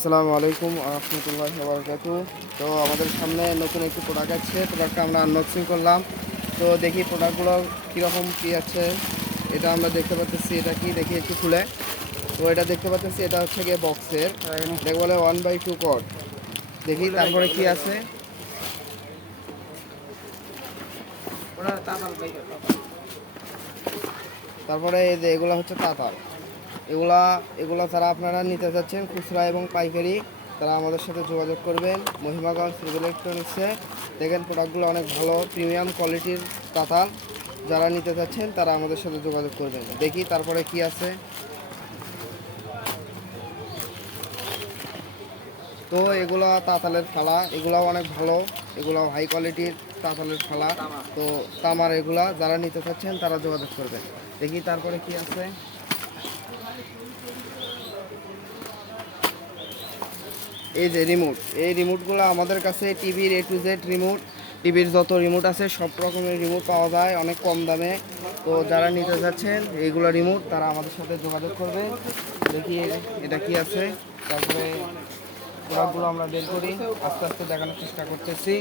আসসালামু আলাইকুম রহমতুল্লাহ বরকাত তো আমাদের সামনে নতুন একটি প্রোডাক্ট আছে। প্রোডাক্টটা আমরা আনবক্সিং করলাম। তো দেখি প্রোডাক্টগুলো কীরকম কী আছে। এটা আমরা দেখতে পাচ্ছি, এটা কি দেখি একটু খুলে। তো এটা দেখতে পাচ্ছি, এটা হচ্ছে গিয়ে বক্সের দেখ বলে ওয়ান বাই টু কট দেখি তারপরে কি আছে। তারপরে এই যে এগুলো হচ্ছে তাতার এগুলা এগুলা যারা আপনারা নিতে যাচ্ছেন, খুচরা এবং পাইকারি, তারা আমাদের সাথে যোগাযোগ করবেন। মহিমাগঞ্জ ইলেকট্রনিক্সে। দেখেন প্রোডাক্টগুলো অনেক ভালো প্রিমিয়াম কোয়ালিটির তাতাল যারা নিতে চাচ্ছেন তারা আমাদের সাথে যোগাযোগ করবেন। দেখি তারপরে কি আছে। তো এগুলো তাঁতালের ফালা, এগুলাও অনেক ভালো। এগুলো হাই কোয়ালিটির তাঁতালের ফালা। তো তামার এগুলা, যারা নিতে চাচ্ছেন তারা যোগাযোগ করবেন। দেখি তারপরে কি আছে। এই যে রিমোট এই রিমোটগুলো আমাদের কাছে টিভির এ টু জেড রিমোট টিভির যত রিমোট আছে, সব রকমের রিমোট পাওয়া যায়, অনেক কম দামে। তো যারা নিতে যাচ্ছেন, এইগুলো রিমোট তারা আমাদের সাথে যোগাযোগ করবে। দেখি এটা কি আছে। তারপরে প্রোডাক্টগুলো আমরা বের করি। আস্তে আস্তে দেখানোর চেষ্টা করতেছি।